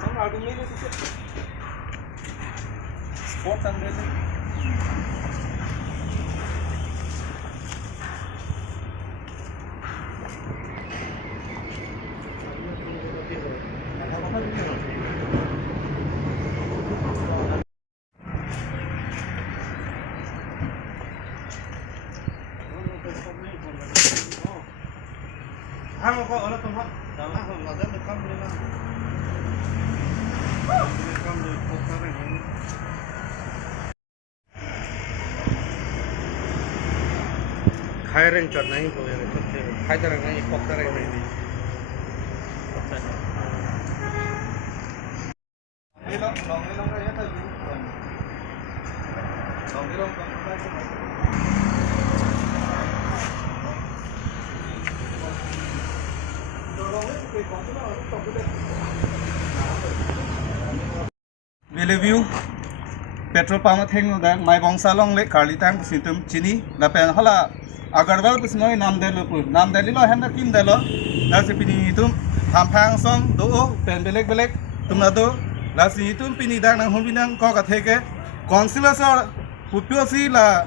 Some argument is sports and racing. Hang có ở đó không hết. Đó là không là rất là cắm lên đó. Cắm được một cái này. Khai rèn chọn này rồi này, khai ra này, bóc ra này đi. Đi long ra hết rồi. Long đi long View petrol pump thing that my bongsa long lake Carly tank sintum chini la pen hala agarwal pus noi nam deli lo handa kim delo la sipini tum hampang song do pen belek tum na do la si tum pini dang nang hombinang ko ka theke councilor sor pupio si la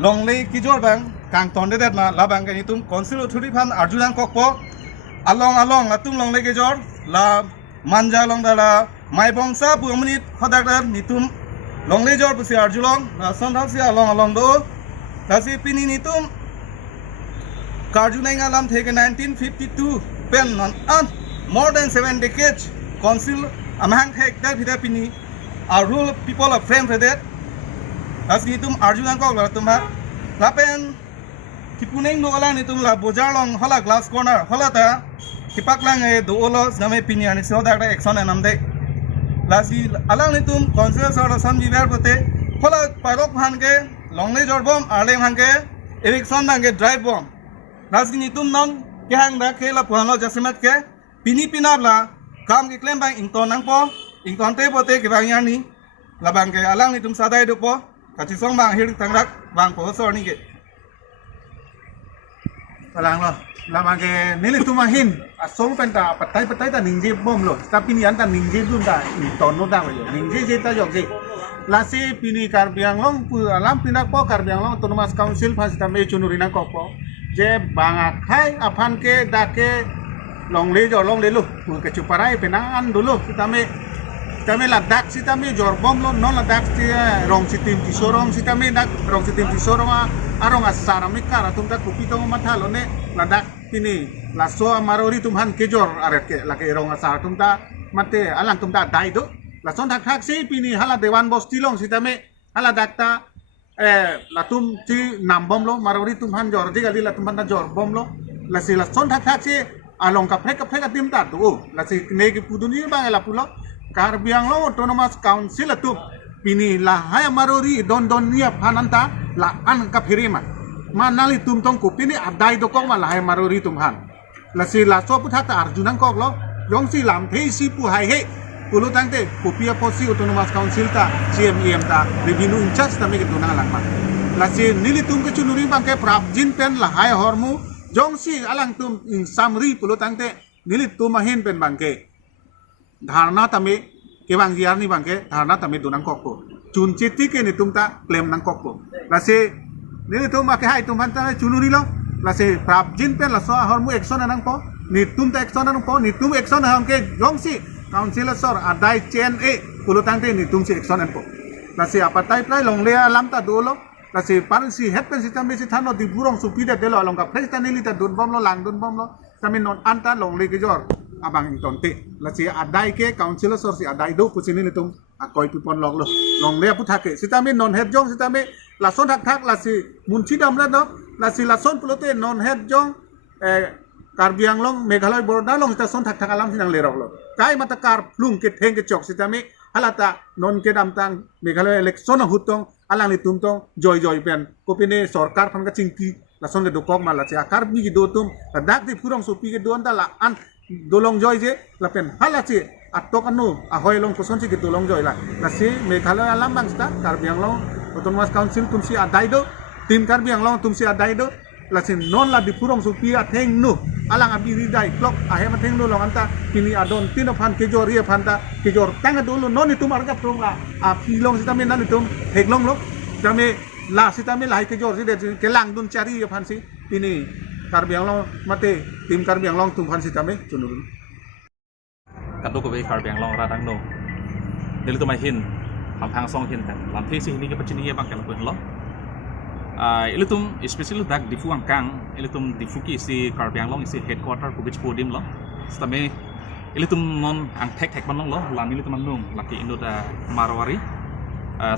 long lake ki jor bang kang tonde dat ma la bang ka tum councilor thuri phan arjunan kokpo along atum long lake jor la manja long dala mai bongsa bu menit khodak nitum long lejor pusi arjulong na sondhal si along do tasi pini nitum karjunai ngalam theke 1952 pen non more than 7 decades council amhang thek dar bhida pini our rule people of frame for that tasi nitum arjunan kok la tumha lapen kipuneng no ala nitum la bojarlong hala glass corner hala ta kipaklang e do olo name pini ani so da action anamde lasi alang nitum council sor samji ber bote khola parok hange longle jorbom arle hange eviction hange drive bomb lasi nitum non ke hang da khela puano jasimat ke pini pinabla kam ke claim bang ington nang po ington te bote ke bang yani labang ke alang nitum sadai do po kachi song bang hir tangrak bang po sor ni ke Alang lo. Lama ke nilai tu mahin asal penta patai ta ningje bom lo tapi ni anta ningje dun ta ton no da yo ningje je ta jok je lasi pini karbiang long pu alam pinak po karbiang long autonomous council phas ta me chunuri na ko po je banga khai aphan ke da ke long le lu pu ke chuparai penangan dulu kita me ladak kita me jor bom lo non ladak ti rong sitim ti sorong kita me dak rong sitim ti sorong arong asaramik kara tum ta kupi to matha lo ne ladak pini laso marori tumhan kejor aret ke lake rong asar tumta mate alang tumta dai do lason thak si pini hala dewan bos tilong sitame hala dakta latum ti nambom lo marori tumhan jor di gali la tumhan ta jor bom lo lasi lason thak si along ka prek atim ta do lasi ne ki puduni bang la pulo karbiang lo autonomous council atu pini la hay marori don nia phananta la an ka phirima manali tum tong ku pini adai do kong malai marori tumhan lasi laso puthata arjunan kok lo yong si lam thei si pu hai he pulu tangte kupia posi autonomous council ta CMEM ta revenue in charge ta me gitu na lakma lasi nili tum ke chunuri bangke prap jin pen la hai hormu yong si alang tum in samri pulu tangte nili tum mahin pen bangke dharna tame ke bang giar ni bangke dharna tame dunang kokpo chun chiti ke ni tum ta claim nang kokpo lasi nili tum make hai tum han ta chunuri lo lasi prap jin pen la so hormu action anang po ni tum ta action anang po ni tum action hang ke yong si council sor adai chen pulu tangte ni tum si action an po lasi apatai plai long le alam ta dolo lasi parin si het pen sistem si thano di burong supi de delo along ka fresh ta nili ta dun bom lo lang dun bom lo tamin non anta long le ke jor abang tonte lasi adai ke council sor si adai do pusini ni tum akoi pipon log lo long le puthake sitame non het jong sitame lason thak lasi munchi dam la do lasi lason pulote non het jong karbiang long meghalaya borda long ta son thak alam sinang le rok lo kai mata kar plung ke theng ke chok sitame halata non ke dam tang meghalaya election hutong alang ni tumtong joy pen kopine sarkar phan ka chingki lason ke dokok mala cha kar bi gi do tum dak ti phurong supi ke don ta la an dolong joy je la pen halachi atok anu ahoy long koson si ke dolong joy la si meghalaya alam bangsta karbiang long autonomous council tumsi adai do tim karbiang long tumsi adai do la sin non la di purong su pi atheng nu alang abiri dai klok ahe matheng nu long anta pini adon tino phan ke jor ye phan ta ke jor tang do lo non itum arga prong la a pi long sita me nan itum hek long lo jame la sita me lai ke jor si de ke lang dun cari ye phan si pini Karbi Anglong mate tim Karbi Anglong tum phan sita me chunurun kadok ke Karbi Anglong radang no nil tu mai hin hang song hin tan lam thi si ni ke pachini ye bang kala pun lo ilutum especially dak difu angkang ilutum difu ki si Karbi Anglong isi headquarter ku bich podim lo stame ilutum non ang tek manong lo lan ilutum manung laki indo da Marwari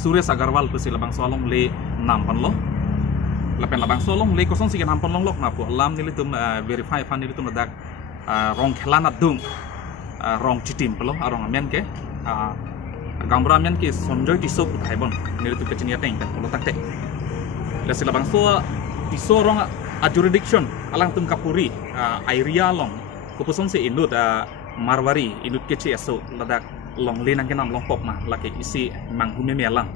Surya Agarwal tu si labang solong le nampan lo lapen labang solong le kosong si nampan long lok na po lam ilutum verify fan ilutum dak rong khelana dung rong chitim pelo arong amen ke gambar amen ke sonjoy tisok uthaibon ilutum kecinia teng kan lo takte la sila bang so tisorong a jurisdiction alang tum kapuri area long kupusong si indut Marwari indut kece aso ladak long lenang kenam long pop ma laki isi manghume melang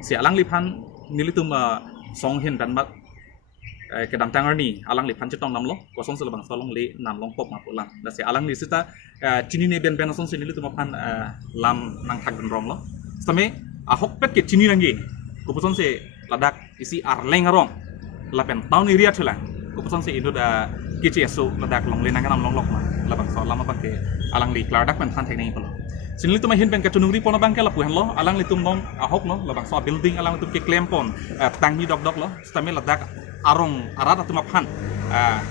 si alang lipan nilitum song hin dan mat kedam tangar ni alang lipan cetong nam lo kosong sila bang so long le nam long pop ma pulang la si alang ni sita cini ne ben song si nilitum pan lam nang thak rong lo same ahok pet ke cini nangi kupusong si ladak isi arleng arong lapen town area thela kupusong si indut kece aso ladak long lenang kenam long lok ma labang so lama bang ke alang li kladak pan than thek nei polo sinili tu mahin pen ka tunung ri pon bang ke la puhan lo alang li tum nong ahok no labang so building alang tu ke claim pon tang ni dok lo stame ladak arong arat tu maphan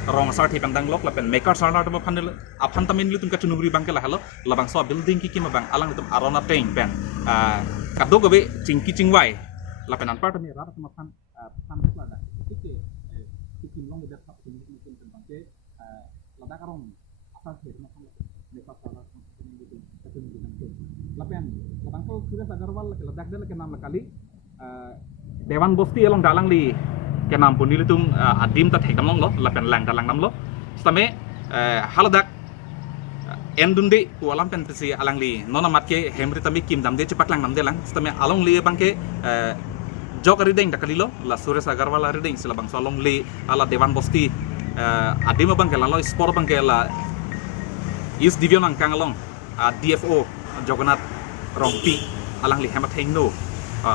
rong sar thi pandang lok lapen maker sar na tu maphan aphan tamin li tum ka tunung ri bang ke la halo labang so building ki ma bang alang tum arona teng pen kadok gabe cingki cingwai lapen an part mi arat tu maphan phan la da ke kim long de thap tunung ri pen bang ke ladak arong asal ke ma phan le pa sala lapen labang so Surya Agarwal ke ladak de ke nam kali Dewan Bosti along dalang li ke nam pun nilitum adim ta thekam long lo lapen lang dalang nam lo stame haladak endunde ku alam pen si alang li nona mat ke hemri tami kim dam de cepak lang nam de lang stame along li bang ke jok rideng dakali lo la Surya Agarwal rideng sila bang so along li ala Dewan Bosti adim bang ke la lo sport bang ke la is divion ang kangalong DFO Jogonat Rongpi alang li hemat hengno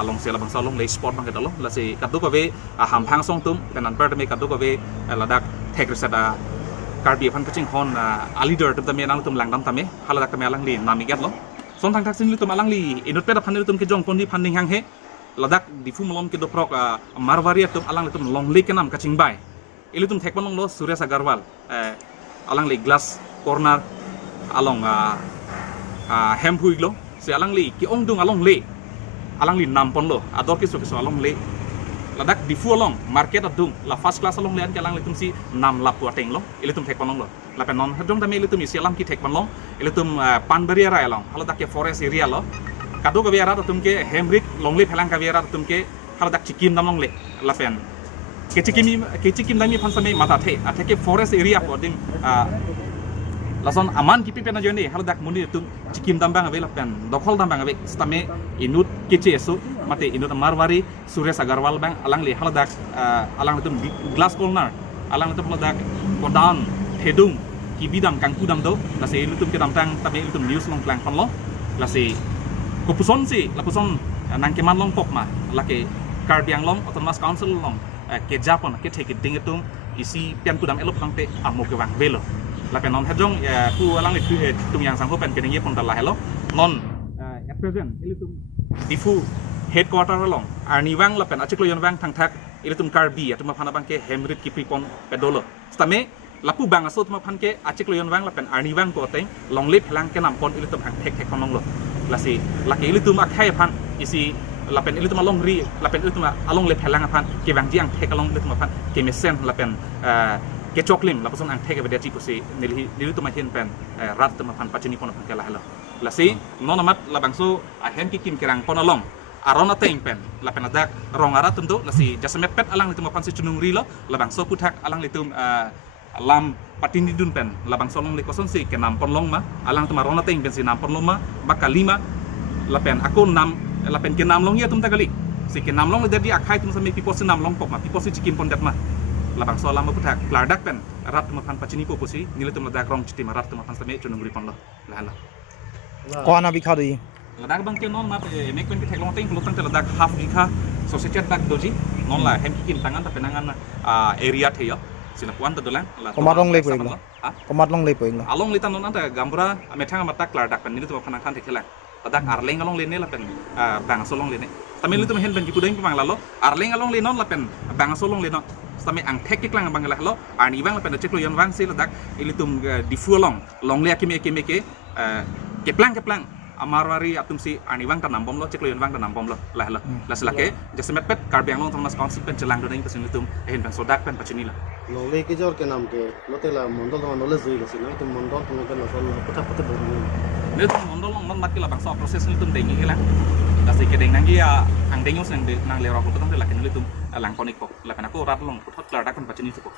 long sela bang salong le sport bang kedalo la si kaduk ave ham phang song tum penan per me kaduk ave ladak thek resada Karbi phan kaching hon alider tum tame nang tum langdam tame haladak tame alang li nami get lo son thang thak sin li tum alang li inut peda phan li tum ke jong pon di phan ning hang he ladak difu molom ke doprok Marwari tum alang li tum long le kenam kaching bai ili tum thek long lo Surya Agarwal alang li glass corner along hempui lo si alang li ki ong dung along le alang li nampon lo ador ki so along le ladak difu along market adung la first class along le an alang li tum si nam lap tua teng lo ili tum thek long lo la penon hadong tame ili tum isi alam ki thek long ili tum pan beria ra along haladak ke forest area lo kadu ka biara tum ke hemrik long le phelang ka biara tum ke haladak chikim nam long le la pen ke chikim dami phan same mata the athe ke forest area ko dim lason aman kipi pena jone haladak muni tum chikim dambang ave lapen dokhol dambang ave stame inut kiche esu mate inut Marwari Surya Agarwal bang alang li haladak alang tum glass corner alang tum haladak kodan hedung kibidam kangkudam do lase ilutum ke damtang tabe ilutum news long plan kon lo lase kopuson si lapuson nang keman long pok ma lake Karbi Anglong Autonomous Council long ke japon ke take ding etum isi pian kudam elop tangte amo ke wang belo lapen non hejong ku alang li tum yang sangko pen keding ye pon dalla hello non at present ilitum difu headquarter along arni wang lapen achiklo yon wang thang thak ilitum Karbi atuma phana bang ke hemrit ki pripon pedolo stame lapu bang aso tuma phan ke achiklo yon wang lapen arni wang ko teng long lip helang ke nam pon ilitum hang thek thek konong lo lasi laki ilitum akhai phan isi lapen ilitum along ri lapen ilitum along lip helang phan ke wang jiang thek along ilitum phan ke mesen lapen ke choklim la person ang theke bede ti kusi nili to mahin pen rat to mapan pachini pon pan kala halo la si nonamat la bangso a hen ki kim kerang pon along arona teng pen la pen adak rong arat tum do la si jasamet pet alang litum mapan si chunung ri lo la bangso puthak alang litum lam patini dun pen la bangso long li koson si ke nam pon long ma alang tum arona teng pen si nam pon long ma bakalima la pen aku nam la pen ke nam long ya tum tagali si ke nam long jadi akhai tum sami pipo si nam long pok ma pipo si chikim pon dat ma labang so lama putak lardak pen rat tumapan pacini po pusi nila tum ladak rong chiti marat tumapan stame chunung ripon lo lala Kau anak bikha di. ladak bang kian non mat mek pen pitek long ting pelutang te ladak half bikha society dak doji non la hem kikin tangan ta penangan area theyo sila puan ta dolang la Komarong le poing lo. Komarong le poing lo. along litan non ta gambra metang matak lardak pen nila tumapan kan thekela ladak arleng along lene la pen bang solong lene tamil itu mehen benci kudeng pemang lalu arleng along lenon lapen bang solong lenon stame ang tek klang bang lahlo arni bang lapen cek lo yon bang sila dak ilitum di fuelong long le akime keplang amarwari atum si arni bang tanam bom lo cek lo yon bang tanam bom lo lahlo laslake jasemet pet karbeng long thomas consequent celang dodeng pesin litum ehen bang sodak pen pacini la Nolai ke jor ke nam ke lote la mondol sama knowledge zui kasi na itu mondol tu kan asal putah berani. litum mondol long non mati la bang so proses litum dengi hilang kasi kedeng nangi ya ang dengos nang lero ko tong la ken litum lang konik ko la kana ko rat long putot la dak pen pacini ko